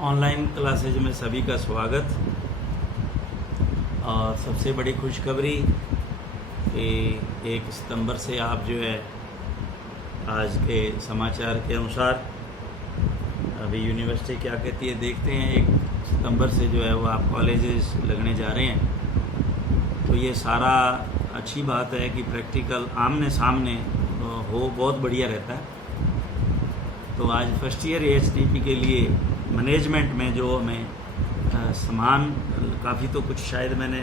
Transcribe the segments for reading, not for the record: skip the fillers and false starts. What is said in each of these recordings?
Online classes में सभी का स्वागत। और सबसे बड़ी खुशखबरी कि 1 सितंबर से आप जो है आज के समाचार के अनुसार अभी यूनिवर्सिटी क्या कहती है देखते हैं। 1 सितंबर से जो है वो आप कॉलेजेस लगने जा रहे हैं, तो ये सारा अच्छी बात है कि प्रैक्टिकल आमने सामने हो, बहुत बढ़िया रहता है। तो आज फर्स्ट ईयर एएचटीपी के लिए मैनेजमेंट में जो हमें सामान काफ़ी, तो कुछ शायद मैंने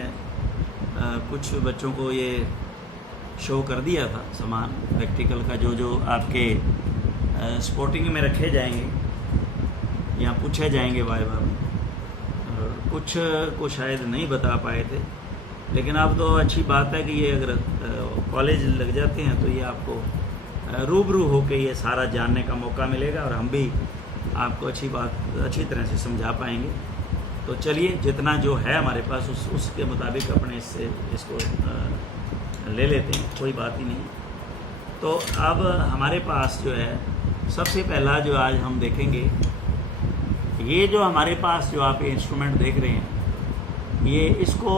कुछ बच्चों को ये शो कर दिया था सामान प्रैक्टिकल का, जो आपके स्पोर्टिंग में रखे जाएंगे या पूछे जाएंगे वाइवा में। कुछ को शायद नहीं बता पाए थे, लेकिन अब तो अच्छी बात है कि ये अगर कॉलेज लग जाते हैं तो ये आपको रूबरू होकर ये सारा जानने का मौका मिलेगा और हम भी आपको अच्छी तरह से समझा पाएंगे। तो चलिए, जितना जो है हमारे पास उसके मुताबिक अपने इसको ले लेते हैं, कोई बात ही नहीं। तो अब हमारे पास जो है सबसे पहला जो आज हम देखेंगे, ये जो हमारे पास जो आप इंस्ट्रूमेंट देख रहे हैं, ये इसको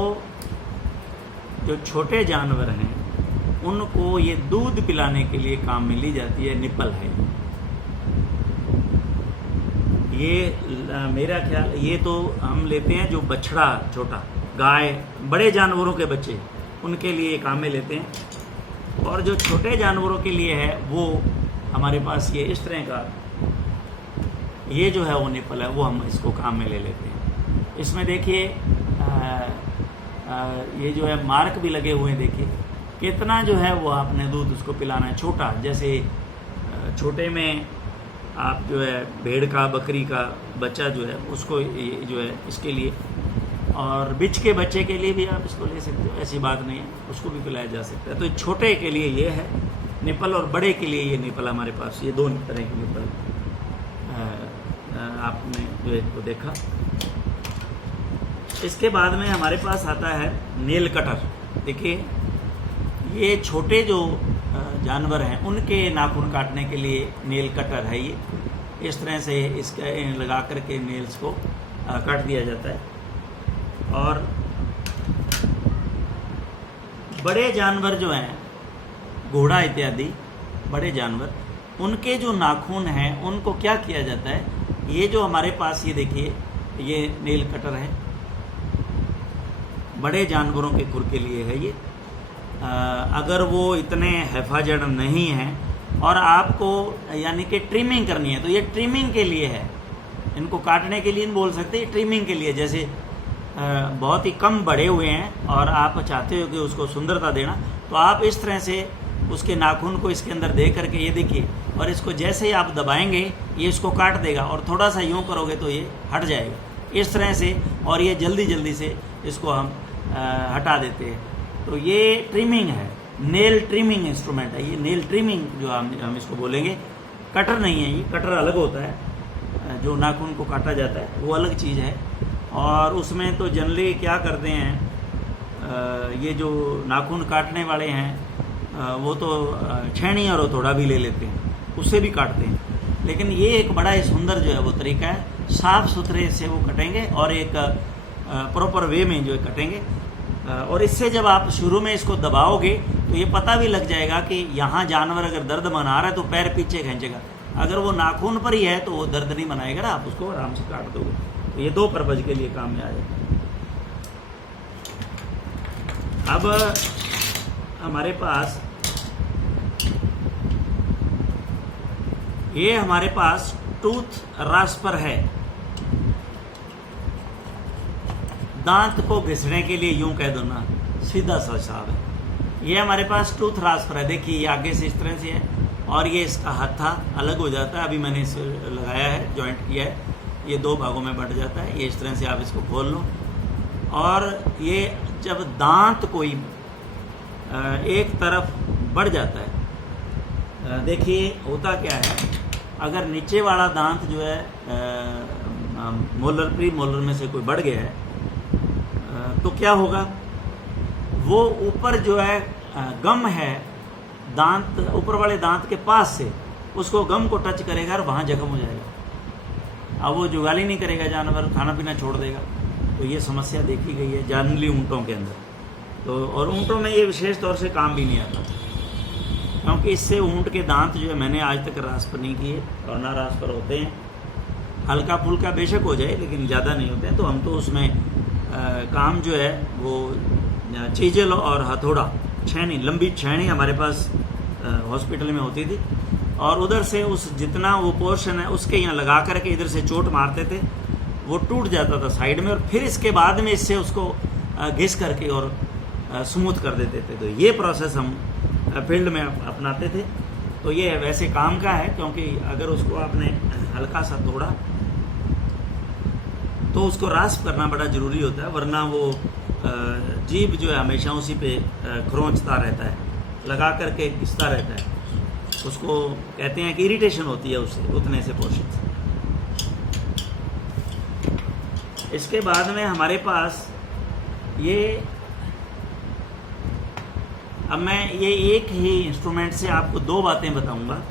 जो छोटे जानवर हैं उनको ये दूध पिलाने के लिए काम में ली जाती है। निप्पल है ये मेरा ख्याल, ये तो हम लेते हैं जो बछड़ा छोटा गाय, बड़े जानवरों के बच्चे, उनके लिए काम में लेते हैं। और जो छोटे जानवरों के लिए है वो हमारे पास ये इस तरह का ये जो है वो निप्पल है, वो हम इसको काम में ले लेते हैं। इसमें देखिए ये जो है मार्क भी लगे हुए हैं, देखिए कितना जो है वो आपने दूध उसको पिलाना है। छोटा, जैसे छोटे में आप जो है भेड़ का, बकरी का बच्चा जो है उसको जो है इसके लिए, और बिच के बच्चे के लिए भी आप इसको ले सकते हो, ऐसी बात नहीं है, उसको भी पिलाया जा सकता है। तो छोटे के लिए ये है निप्पल और बड़े के लिए ये निप्पल हमारे पास, ये दोनों तरह के निप्पल आपने जो है तो देखा। इसके बाद में हमारे पास आता है नेल कटर। देखिए ये छोटे जो जानवर हैं उनके नाखून काटने के लिए नेल कटर है। ये इस तरह से इसका लगा करके नेल्स को काट दिया जाता है। और बड़े जानवर जो हैं, घोड़ा इत्यादि बड़े जानवर, उनके जो नाखून हैं उनको क्या किया जाता है, ये जो हमारे पास ये देखिए ये नेल कटर है, बड़े जानवरों के खुर के लिए है ये। अगर वो इतने हिफाजत नहीं हैं और आपको यानी कि ट्रिमिंग करनी है तो ये ट्रिमिंग के लिए है। इनको काटने के लिए नहीं बोल सकते, ये ट्रिमिंग के लिए। जैसे बहुत ही कम बड़े हुए हैं और आप चाहते हो कि उसको सुंदरता देना, तो आप इस तरह से उसके नाखून को इसके अंदर दे करके ये देखिए, और इसको जैसे ही आप दबाएंगे ये इसको काट देगा, और थोड़ा सा यूँ करोगे तो ये हट जाएगा इस तरह से, और ये जल्दी से इसको हम हटा देते हैं। तो ये ट्रिमिंग है, नेल ट्रिमिंग इंस्ट्रूमेंट है ये, नेल ट्रिमिंग जो हम इसको बोलेंगे। कटर नहीं है ये, कटर अलग होता है, जो नाखून को काटा जाता है वो अलग चीज़ है। और उसमें तो जनरली क्या करते हैं, ये जो नाखून काटने वाले हैं वो तो छेनी और हथौड़ा भी ले लेते हैं, उससे भी काटते हैं। लेकिन ये एक बड़ा ही सुंदर जो है वो तरीका है, साफ़ सुथरे से वो कटेंगे और एक प्रॉपर वे में जो है कटेंगे। और इससे जब आप शुरू में इसको दबाओगे तो ये पता भी लग जाएगा कि यहाँ जानवर अगर दर्द मना रहा है तो पैर पीछे खींचेगा। अगर वो नाखून पर ही है तो वो दर्द नहीं मनाएगा ना, आप उसको आराम से काट दोगे। तो ये 2 पर्पज के लिए काम में आ जाएगा। अब हमारे पास ये हमारे पास टूथ रास्पर है, दांत को घिसने के लिए, यूं कह दो ना, सीधा सा हिसाब है। ये हमारे पास टूथ रास्पर है, देखिए ये आगे से इस तरह से है और ये इसका हत्था अलग हो जाता है। अभी मैंने इसे लगाया है, जॉइंट किया है, ये 2 भागों में बंट जाता है। ये इस तरह से आप इसको खोल लो, और ये जब दांत कोई एक तरफ बढ़ जाता है, देखिए होता क्या है, अगर नीचे वाला दांत जो है मोलर, प्री मोलर में से कोई बढ़ गया है तो क्या होगा, वो ऊपर जो है गम है दांत, ऊपर वाले दांत के पास से उसको गम को टच करेगा और वहाँ जख्म हो जाएगा। अब वो जुगाली नहीं करेगा, जानवर खाना पीना छोड़ देगा। तो ये समस्या देखी गई है जानली ऊँटों के अंदर। तो और ऊँटों में ये विशेष तौर से काम भी नहीं आता, क्योंकि इससे ऊँट के दांत जो है, मैंने आज तक रास पर नहीं किए और ना रास पर होते हैं, हल्का फुल्का बेशक हो जाए लेकिन ज़्यादा नहीं होते हैं। तो हम तो उसमें काम जो है वो चीजल और हथौड़ा, छेनी, लंबी छेनी हमारे पास हॉस्पिटल में होती थी, और उधर से उस जितना वो पोर्शन है उसके यहाँ लगा करके इधर से चोट मारते थे, वो टूट जाता था साइड में, और फिर इसके बाद में इससे उसको घिस करके और स्मूथ कर देते थे। तो ये प्रोसेस हम फील्ड में अपनाते थे। तो ये वैसे काम का है, क्योंकि अगर उसको आपने हल्का सा तोड़ा तो उसको रास्प करना बड़ा ज़रूरी होता है, वरना वो जीभ जो है हमेशा उसी पे खरोंचता रहता है, लगा करके घिसता रहता है। उसको कहते हैं कि इरिटेशन होती है उससे, उतने से पोर्शन से। इसके बाद में हमारे पास ये, अब मैं ये एक ही इंस्ट्रूमेंट से आपको दो बातें बताऊंगा।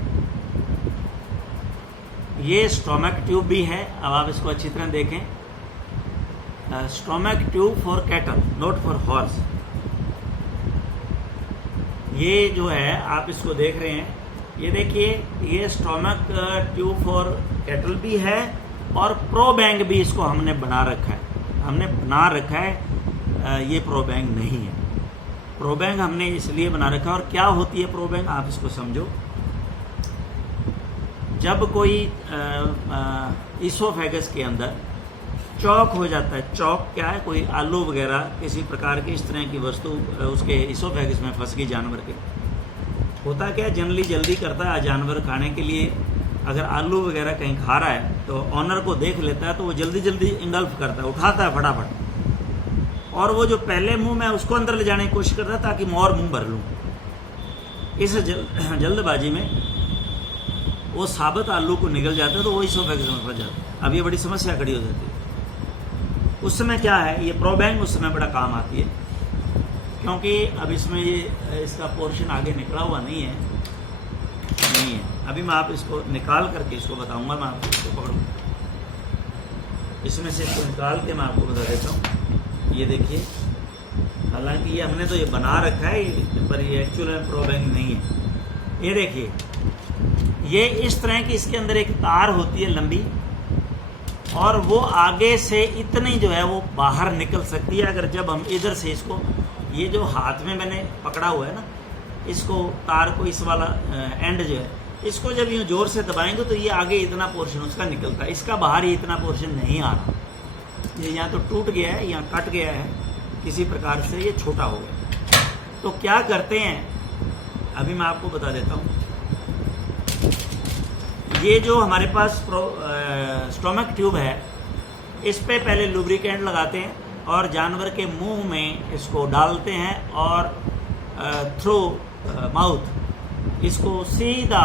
ये स्टोमक ट्यूब भी है, अब आप इसको अच्छी तरह देखें। Stomach tube for cattle, not for horse. ये जो है आप इसको देख रहे हैं, ये देखिए, ये स्टोमक ट्यूब फॉर कैटल भी है, और प्रोबैंग भी इसको हमने बना रखा है। हमने बना रखा है, ये प्रोबैंग नहीं है। प्रोबैंग हमने इसलिए बना रखा है। और क्या होती है प्रोबैंग, आप इसको समझो। जब कोई इसोफेगस के अंदर चौक हो जाता है, चौक क्या है, कोई आलू वगैरह किसी प्रकार की इस तरह की वस्तु उसके इसोफेगस में फंस गई जानवर के, होता क्या है, जनरली जल्दी करता है जानवर खाने के लिए। अगर आलू वगैरह कहीं खा रहा है तो ऑनर को देख लेता है, तो वो जल्दी जल्दी इंगल्फ करता है, उठाता है फटाफट, और वो जो पहले मुंह में उसको अंदर ले जाने की कोशिश करता है ताकि मैं और मुंह भर लूँ। इस जल्दबाजी में वो साबुत आलू को निकल जाता है, तो वो इसोफेगस में फंस जाता है। अब ये बड़ी समस्या खड़ी हो जाती है। उस समय क्या है, ये प्रोबैंग उस समय बड़ा काम आती है, क्योंकि अब इसमें ये इसका पोर्शन आगे निकला हुआ नहीं है। अभी मैं आप इसको निकाल करके इसको बताऊंगा। मैं आपको इसको पकड़ूँ, इसमें से इसको निकाल के मैं आपको बता देता हूँ। ये देखिए, हालांकि ये हमने तो ये बना रखा है, पर ये एक्चुअल में प्रोबैंग नहीं है। ये देखिए, ये इस तरह की इसके अंदर एक तार होती है लंबी, और वो आगे से इतनी जो है वो बाहर निकल सकती है। अगर जब हम इधर से इसको, ये जो हाथ में मैंने पकड़ा हुआ है ना, इसको तार को, इस वाला एंड जो है, इसको जब यूँ जोर से दबाएंगे तो ये आगे इतना पोर्शन उसका निकलता है। इसका बाहर ही इतना पोर्शन नहीं आ रहा, ये यहाँ तो टूट गया है, यहाँ कट गया है, किसी प्रकार से ये छोटा हो गया। तो क्या करते हैं, अभी मैं आपको बता देता हूँ। ये जो हमारे पास स्टोमक ट्यूब है, इस पे पहले लुब्रिकेंट लगाते हैं और जानवर के मुंह में इसको डालते हैं, और थ्रू माउथ इसको सीधा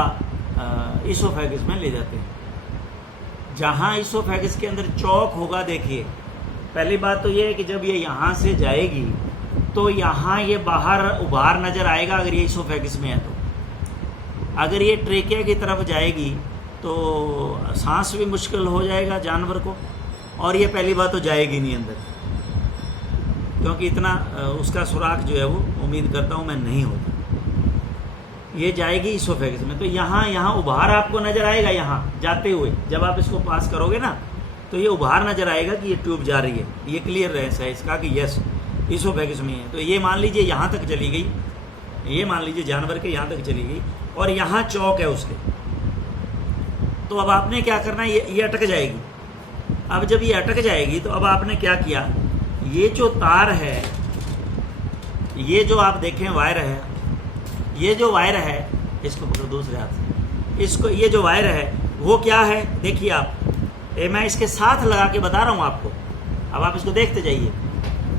इसोफेगस में ले जाते हैं। जहाँ इसोफेगस के अंदर चौक होगा, देखिए, पहली बात तो ये है कि जब ये यहाँ से जाएगी तो यहाँ ये बाहर उभार नज़र आएगा, अगर ये इसोफेगस में है तो। अगर ये ट्रेकिया की तरफ जाएगी तो सांस भी मुश्किल हो जाएगा जानवर को, और ये पहली बात तो जाएगी नहीं अंदर, क्योंकि इतना उसका सुराख जो है वो उम्मीद करता हूँ मैं नहीं होगा। ये जाएगी इसोफेगस में, तो यहाँ उभार आपको नज़र आएगा। यहाँ जाते हुए जब आप इसको पास करोगे ना, तो ये उभार नज़र आएगा कि ये ट्यूब जा रही है। ये क्लियर रहता है इसका कि यस इसोफेगस में है। तो ये मान लीजिए यहाँ तक चली गई, ये मान लीजिए जानवर के यहाँ तक चली गई, और यहाँ चौक है उसके। तो अब आपने क्या करना है, ये अटक जाएगी। अब जब ये अटक जाएगी तो अब आपने क्या किया, ये जो तार है, ये जो आप देखें वायर है, ये जो वायर है, इसको पकड़ो दूसरे हाथ से, इसको, ये जो वायर है वो क्या है, देखिए आप, मैं इसके साथ लगा के बता रहा हूँ आपको। अब आप इसको देखते जाइए।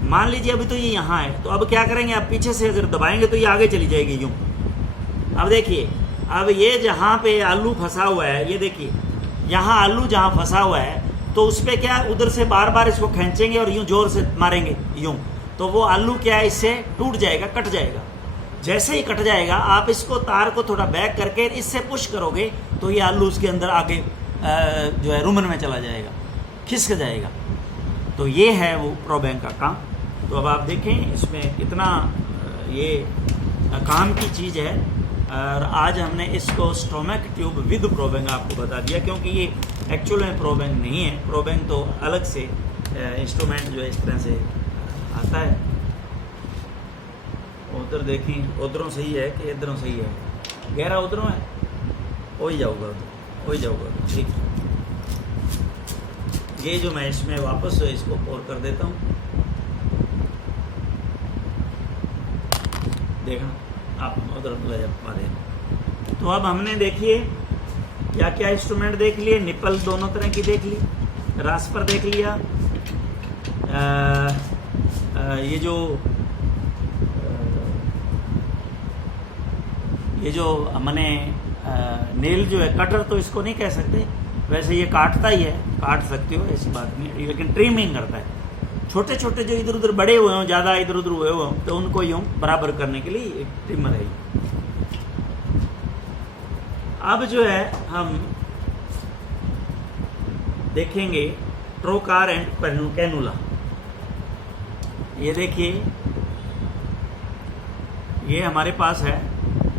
मान लीजिए अभी तो ये यहाँ है, तो अब क्या करेंगे, आप पीछे से अगर दबाएंगे तो ये आगे चली जाएगी यूँ। अब देखिए, अब ये जहाँ पे आलू फंसा हुआ है, ये देखिए, यहाँ आलू जहाँ फंसा हुआ है, तो उस पर क्या, उधर से बार बार इसको खींचेंगे और यूँ जोर से मारेंगे यूँ, तो वो आलू क्या है, इससे टूट जाएगा, कट जाएगा। जैसे ही कट जाएगा, आप इसको तार को थोड़ा बैक करके इससे पुश करोगे तो ये आलू उसके अंदर आगे जो है रुमन में चला जाएगा, खिसक जाएगा। तो ये है वो प्रोबैंग का काम। तो अब आप देखें इसमें कितना ये काम की चीज़ है। और आज हमने इसको स्टोमक ट्यूब विद प्रोबैंग आपको बता दिया, क्योंकि ये एक्चुअल में प्रोबैंग नहीं है। प्रोबैंग तो अलग से इंस्ट्रूमेंट जो है इस तरह से आता है। उधर देखें, उधरों सही है कि इधरों सही है? गहरा उधरों है, हो ही जाऊगा उधर, हो ही जाऊगा उधर, ठीक। ये जो मैं इसमें वापस इसको पोर कर देता हूँ, देखना आप उधर पा देना। तो अब हमने देखिए क्या क्या इंस्ट्रूमेंट देख लिए, निपल दोनों तरह की देख ली, रास्पर देख लिया, ये जो मैंने नेल जो है, कटर तो इसको नहीं कह सकते, वैसे ये काटता ही है, काट सकते हो, ऐसी बात नहीं है, लेकिन ट्रिमिंग करता है। छोटे छोटे जो इधर उधर बड़े हुए हों, ज़्यादा इधर उधर हुए हों, तो उनको यूँ बराबर करने के लिए एक ट्रिमर है। अब जो है हम देखेंगे ट्रोकार एंड कैनुला। ये देखिए, ये हमारे पास है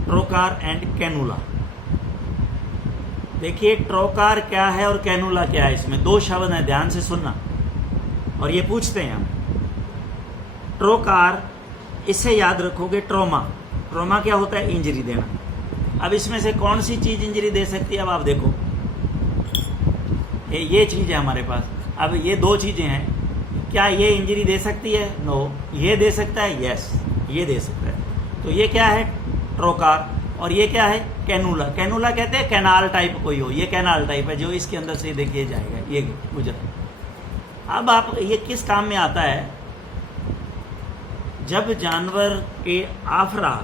ट्रोकार एंड कैनुला। देखिए ट्रोकार क्या है और कैनुला क्या है, इसमें दो शब्द हैं, ध्यान से सुनना। और ये पूछते हैं हम ट्रोकार, इससे याद रखोगे ट्रोमा। ट्रोमा क्या होता है? इंजरी देना। अब इसमें से कौन सी चीज इंजरी दे सकती है? अब आप देखो, ये चीज है हमारे पास। अब ये दो चीजें हैं, क्या ये इंजरी दे सकती है? नो। ये दे सकता है? यस, ये दे सकता है। तो ये क्या है? ट्रोकार। और ये क्या है? कैनुला। कैनुला कहते हैं कैनाल टाइप कोई हो, ये कैनाल टाइप है जो इसके अंदर से देखिए जाएगा, ये गुजर। अब आप ये किस काम में आता है? जब जानवर के आफरा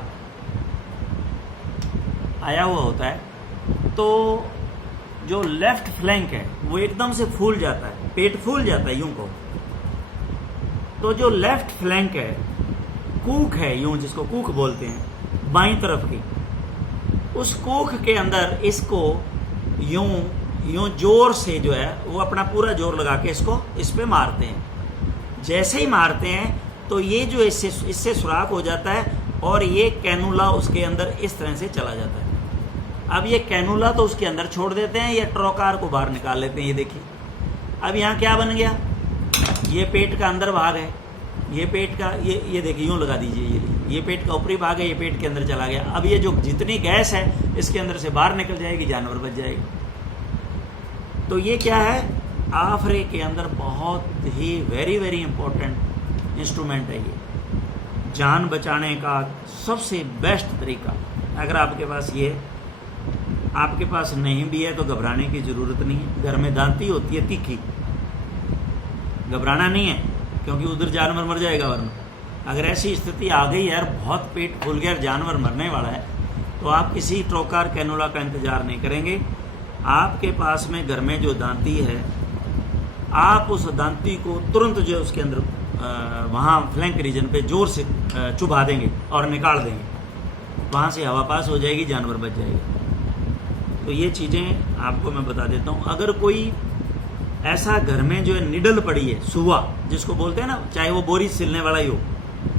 आया हुआ होता है तो जो लेफ्ट फ्लैंक है वो एकदम से फूल जाता है, पेट फूल जाता है यूं को। तो जो लेफ्ट फ्लैंक है, कूक है यूं, जिसको कूक बोलते हैं, बाईं तरफ की, उस कूक के अंदर इसको यूं जोर से जो है वो अपना पूरा जोर लगा के इस पे मारते हैं। जैसे ही मारते हैं तो ये जो इससे सुराख हो जाता है और ये कैनुला उसके अंदर इस तरह से चला जाता है। अब ये कैनुला तो उसके अंदर छोड़ देते हैं, ये ट्रोकार को बाहर निकाल लेते हैं। ये देखिए, अब यहाँ क्या बन गया? ये पेट का अंदर भाग है, ये पेट का, ये देखिए यूं लगा दीजिए, ये पेट का ऊपरी भाग है, ये पेट के अंदर चला गया। अब ये जो जितनी गैस है इसके अंदर से बाहर निकल जाएगी, जानवर बच जाएगा। तो ये क्या है? आफरे के अंदर बहुत ही वेरी वेरी इंपॉर्टेंट इंस्ट्रूमेंट है। ये जान बचाने का सबसे बेस्ट तरीका। अगर आपके पास ये आपके पास नहीं भी है तो घबराने की ज़रूरत नहीं है। घर में दांती होती है तीखी, घबराना नहीं है, क्योंकि उधर जानवर मर जाएगा। वरना अगर ऐसी स्थिति आ गई है, बहुत पेट फूल गया, जानवर मरने वाला है, तो आप किसी ट्रोकार कैनुला का इंतजार नहीं करेंगे। आपके पास में घर में जो दांती है, आप उस दांती को तुरंत जो है उसके अंदर वहाँ फ्लैंक रीजन पे जोर से चुभा देंगे और निकाल देंगे, वहाँ से हवा पास हो जाएगी, जानवर बच जाएगा। तो ये चीज़ें आपको मैं बता देता हूँ। अगर कोई ऐसा घर में जो है निडल पड़ी है, सुआ जिसको बोलते हैं ना, चाहे वो बोरी सिलने वाला ही हो,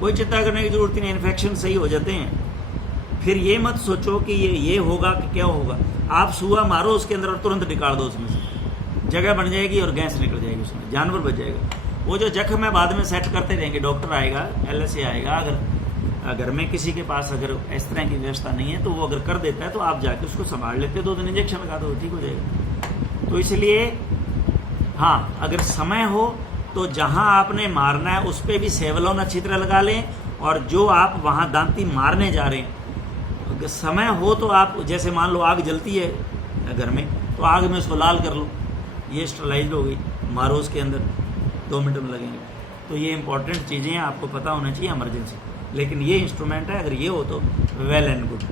कोई चिंता करने की जरूरत नहीं, इन्फेक्शन सही हो जाते हैं। फिर ये मत सोचो कि ये होगा कि क्या होगा। आप सुआ मारो उसके अंदर और तुरंत निकाल दो, उसमें से जगह बन जाएगी और गैस निकल जाएगी, उसमें जानवर बच जाएगा। वो जो जख्म है बाद में सेट करते रहेंगे, डॉक्टर आएगा, LSA आएगा। अगर घर में किसी के पास अगर इस तरह की व्यवस्था नहीं है तो वो अगर कर देता है तो आप जाके उसको संभाल लेते, 2 दिन इंजेक्शन लगा दो, ठीक हो जाएगा। तो इसलिए हाँ, अगर समय हो तो जहाँ आपने मारना है उस पर भी सेवलॉन अच्छी तरह लगा लें, और जो आप वहाँ दांती मारने जा रहे हैं, अगर समय हो तो आप, जैसे मान लो आग जलती है घर में, तो आग में उसको लाल कर लो, ये स्टरलाइज हो गई, मारो उसके अंदर, 2 मिनट में लगेंगे। तो ये इंपॉर्टेंट चीज़ें हैं, आपको पता होना चाहिए इमरजेंसी। लेकिन ये इंस्ट्रूमेंट है, अगर ये हो तो well and good.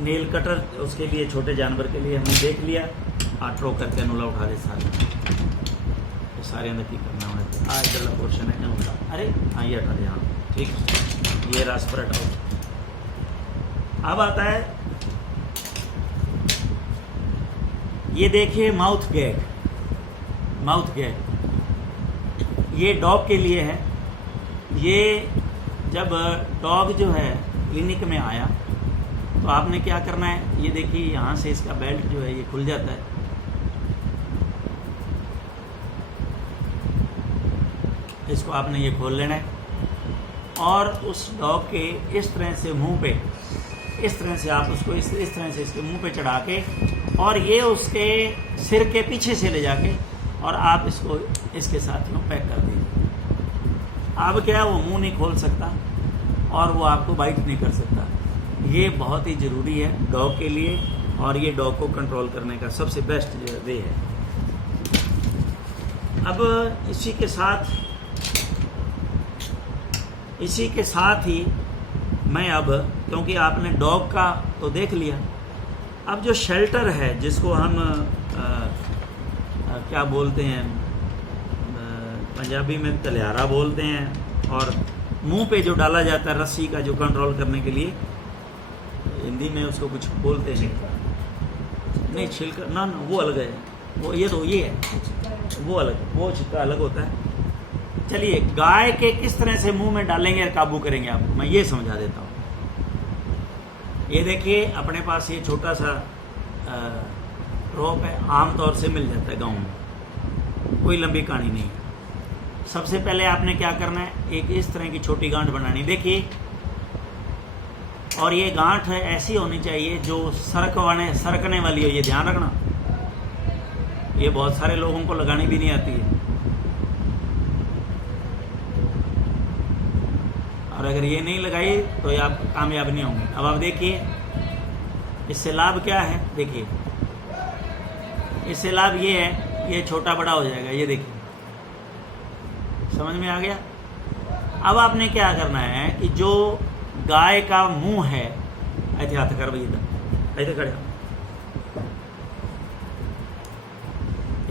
Nail cutter उसके लिए, छोटे जानवर के लिए हमने देख लिया। ट्रोकर कैनुला उठा दे सारे अंदर की करना होगा। चला पोर्शन है कैनुला, अरे हाँ ये हटा दे, हाँ ठीक है, ये रास्पर हटाओ, अब आता है, ये देखिए माउथ गैग। माउथ गैग ये डॉग के लिए है। ये जब डॉग जो है क्लिनिक में आया तो आपने क्या करना है, ये देखिए यहाँ से इसका बेल्ट जो है ये खुल जाता है। इसको आपने ये खोल लेना है और उस डॉग के इस तरह से मुंह पे, इस तरह से आप उसको इस तरह से इसके मुंह पे चढ़ा के और ये उसके सिर के पीछे से ले जाके और आप इसको इसके साथ में पैक कर दीजिए। अब क्या है, वो मुंह नहीं खोल सकता और वो आपको बाइट नहीं कर सकता। ये बहुत ही ज़रूरी है डॉग के लिए और ये डॉग को कंट्रोल करने का सबसे बेस्ट जो वे है। अब इसी के साथ ही मैं अब, क्योंकि आपने डॉग का तो देख लिया, अब जो शेल्टर है जिसको हम क्या बोलते हैं, पंजाबी में तलियारा बोलते हैं, और मुंह पे जो डाला जाता है रस्सी का जो कंट्रोल करने के लिए, हिंदी में उसको कुछ बोलते हैं, नहीं छिलका ना वो अलग है, वो ये तो ये है वो अलग, वो छिलका अलग होता है। चलिए गाय के किस तरह से मुंह में डालेंगे और काबू करेंगे आपको मैं ये समझा देता हूँ। ये देखिए अपने पास ये छोटा सा रोप है, आमतौर से मिल जाता है गाँव में, कोई लंबी कहानी नहीं है। सबसे पहले आपने क्या करना है, एक इस तरह की छोटी गांठ बनानी, देखिए, और ये गांठ ऐसी होनी चाहिए जो सरकने वाली हो, ये ध्यान रखना। ये बहुत सारे लोगों को लगानी भी नहीं आती है, और अगर ये नहीं लगाई तो आप कामयाब नहीं होंगे। अब आप देखिए इससे लाभ क्या है, देखिए इससे लाभ ये है, ये छोटा बड़ा हो जाएगा, ये देखिए समझ में आ गया। अब आपने क्या करना है कि जो गाय का मुंह है, ऐसे हाथ कर भाई, इधर ऐसे खड़े,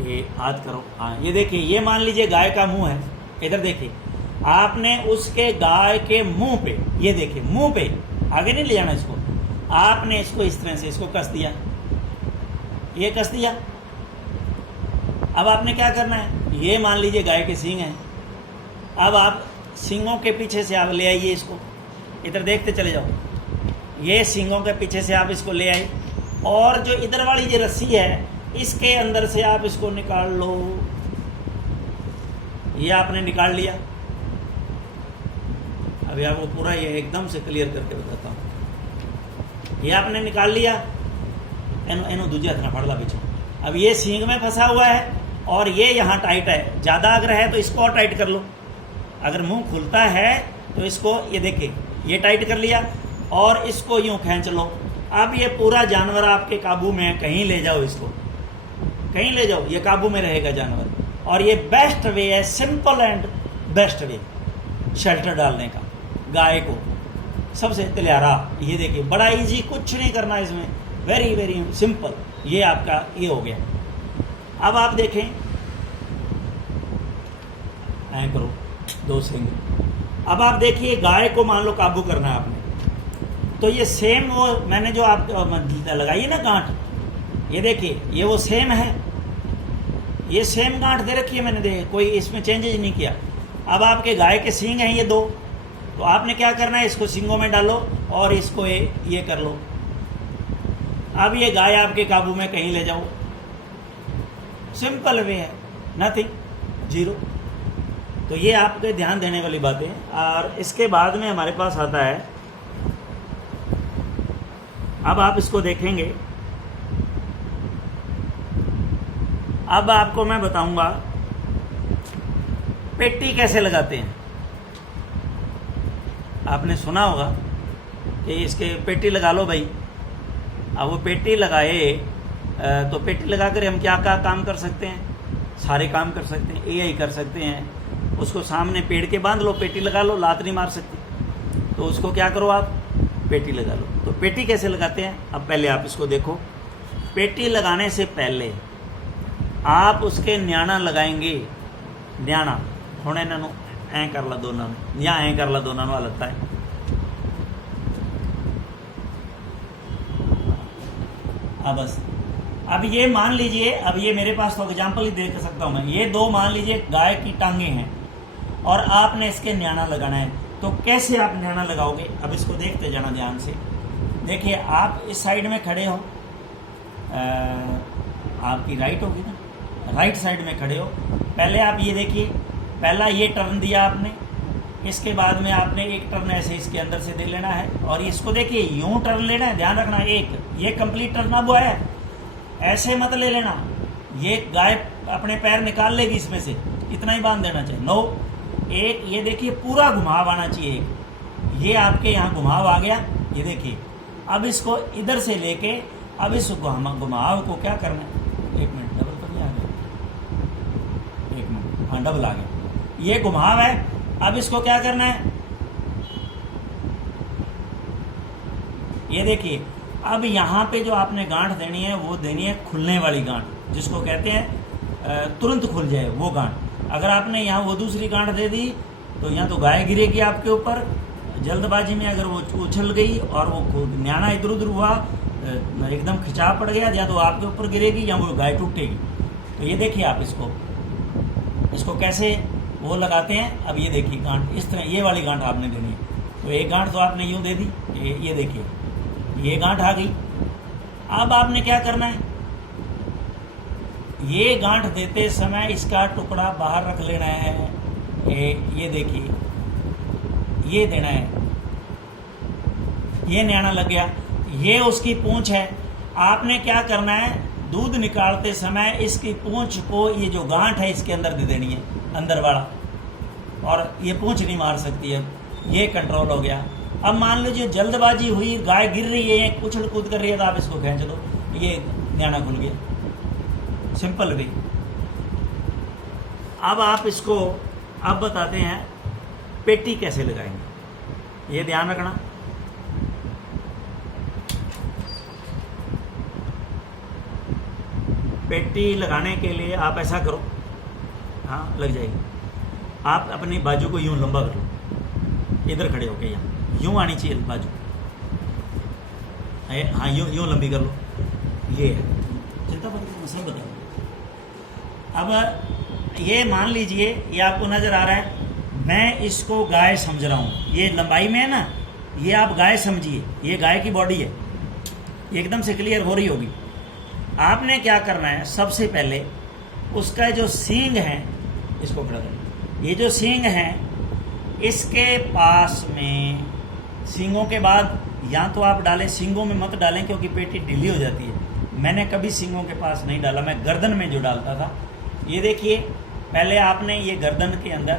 ये हाथ करो, हाँ ये देखिए, ये मान लीजिए गाय का मुंह है, इधर देखिए, आपने उसके गाय के मुंह पे, ये देखिए मुंह पे, आगे नहीं ले जाना इसको, आपने इसको इस तरह से इसको कस दिया, ये कस दिया। अब आपने क्या करना है, ये मान लीजिए गाय के सींग हैं, अब आप सींगों के पीछे से आप ले आइए इसको, इधर देखते चले जाओ, ये सींगों के पीछे से आप इसको ले आइए, और जो इधर वाली जो रस्सी है इसके अंदर से आप इसको निकाल लो, ये आपने निकाल लिया। अभी आपको पूरा ये एकदम से क्लियर करके बताता हूँ, ये आपने निकाल लिया, एनो दूजे हाथ ना फड़ला पीछे। अब ये सींग में फंसा हुआ है और ये यहाँ टाइट है, ज़्यादा अगर है तो इसको और टाइट कर लो, अगर मुंह खुलता है तो इसको, ये देखिए ये टाइट कर लिया और इसको यूं खींच लो। अब ये पूरा जानवर आपके काबू में है, कहीं ले जाओ इसको, कहीं ले जाओ, ये काबू में रहेगा जानवर। और ये बेस्ट वे है, simple and best way shelter डालने का गाय को, सबसे तलियारा। ये देखिए बड़ा इजी, कुछ नहीं करना इसमें, वेरी वेरी सिंपल। ये आपका ये हो गया। अब आप देखें, ऐ करो दो सिंग। अब आप देखिए गाय को मान लो काबू करना है आपने, तो ये सेम वो मैंने जो आप लगाई है ना गांठ, ये देखिए ये वो सेम है, ये सेम गांठ दे रखी है मैंने, देखिए कोई इसमें चेंजेज नहीं किया। अब आपके गाय के सींग हैं ये दो, तो आपने क्या करना है, इसको सींगों में डालो और इसको ये कर लो। अब ये गाय आपके काबू में, कहीं ले जाओ, सिंपल वे है, नथिंग, जीरो। तो ये आपके ध्यान देने वाली बातें हैं। और इसके बाद में हमारे पास आता है, अब आप इसको देखेंगे, अब आपको मैं बताऊंगा पेटी कैसे लगाते हैं। आपने सुना होगा कि इसके पेटी लगा लो भाई। अब वो पेटी लगाए तो पेटी लगाकर हम क्या क्या काम कर सकते हैं, सारे काम कर सकते हैं, यही कर सकते हैं। उसको सामने पेड़ के बांध लो, पेटी लगा लो, लात नहीं मार सकती, तो उसको क्या करो आप, पेटी लगा लो। तो पेटी कैसे लगाते हैं, अब पहले आप इसको देखो। पेटी लगाने से पहले आप उसके न्याणा लगाएंगे, न्याणा थोड़े नू ऐ कर ला दोनों, या ऐ कर ला दोनों हालत है। अब बस अब ये मान लीजिए, अब ये मेरे पास तो एग्जाम्पल ही दे सकता हूँ मैं, ये दो मान लीजिए गाय की टांगे हैं और आपने इसके न्याना लगाना है, तो कैसे आप न्याना लगाओगे? अब इसको देखते जाना ध्यान से। देखिए आप इस साइड में खड़े हो, आपकी राइट होगी ना, राइट साइड में खड़े हो। पहले आप ये देखिए, पहला ये टर्न दिया आपने, इसके बाद में आपने एक टर्न ऐसे इसके अंदर से दे लेना है और इसको देखिए यूं टर्न लेना है, ध्यान रखना। एक ये कंप्लीट टर्न अब हुआ है, ऐसे मत ले लेना, ये गाय अपने पैर निकाल लेगी इसमें से, इतना ही बांध देना चाहिए। नो, एक ये देखिए पूरा घुमाव आना चाहिए, एक ये आपके यहाँ घुमाव आ गया, ये देखिए। अब इसको इधर से लेके अब इस घुमाव को क्या करना है, एक मिनट, डबल तो नहीं आ गया, एक मिनट, हाँ डबल आ गया, ये घुमाव है। अब इसको क्या करना है, ये देखिए। अब यहाँ पे जो आपने गांठ देनी है वो देनी है खुलने वाली गांठ, जिसको कहते हैं तुरंत खुल जाए वो गांठ। अगर आपने यहाँ वो दूसरी गांठ दे दी तो यहाँ तो गाय गिरेगी आपके ऊपर, जल्दबाजी में अगर वो उछल गई और वो न्याना इधर उधर हुआ, एकदम खिंचाव पड़ गया, या तो आपके ऊपर गिरेगी या वो गाय टूटेगी। तो ये देखिए आप इसको कैसे वो लगाते हैं। अब ये देखिए गांठ इस तरह, ये वाली गांठ आपने देनी है। तो एक गांठ तो आपने यूं दे दी, ये देखिए ये गांठ आ गई। अब आपने क्या करना है, ये गांठ देते समय इसका टुकड़ा बाहर रख लेना है, ये देखिए ये देना है, ये न्याना लग गया। ये उसकी पूंछ है, आपने क्या करना है, दूध निकालते समय इसकी पूंछ को, ये जो गांठ है इसके अंदर दे देनी है, अंदर वाला, और ये पूंछ नहीं मार सकती है। ये कंट्रोल हो गया। अब मान लीजिए जल्दबाजी हुई, गाय गिर रही है, उछल कूद कर रही है, तो आप इसको खींच दो, ये न्याना खुल गया, सिंपल वे। अब आप इसको अब बताते हैं पेटी कैसे लगाएंगे, ये ध्यान रखना। पेटी लगाने के लिए आप ऐसा करो, हाँ लग जाएगी। आप अपनी बाजू को यूं लंबा कर लो, इधर खड़े होके यहाँ यूं आनी चाहिए बाजू, हाँ यूं लंबी कर लो, ये है, चिंता मत करो, सब बताओ। अब ये मान लीजिए ये आपको नजर आ रहा है, मैं इसको गाय समझ रहा हूँ, ये लंबाई में है ना, ये आप गाय समझिए, ये गाय की बॉडी है, एकदम से क्लियर हो रही होगी। आपने क्या करना है, सबसे पहले उसका जो सींग है, इसको खड़ा करें, ये जो सींग है इसके पास में, सींगों के बाद या तो आप डालें, सींगों में मत डालें क्योंकि पेटी ढीली हो जाती है। मैंने कभी सींगों के पास नहीं डाला, मैं गर्दन में जो डालता था। ये देखिए, पहले आपने ये गर्दन के अंदर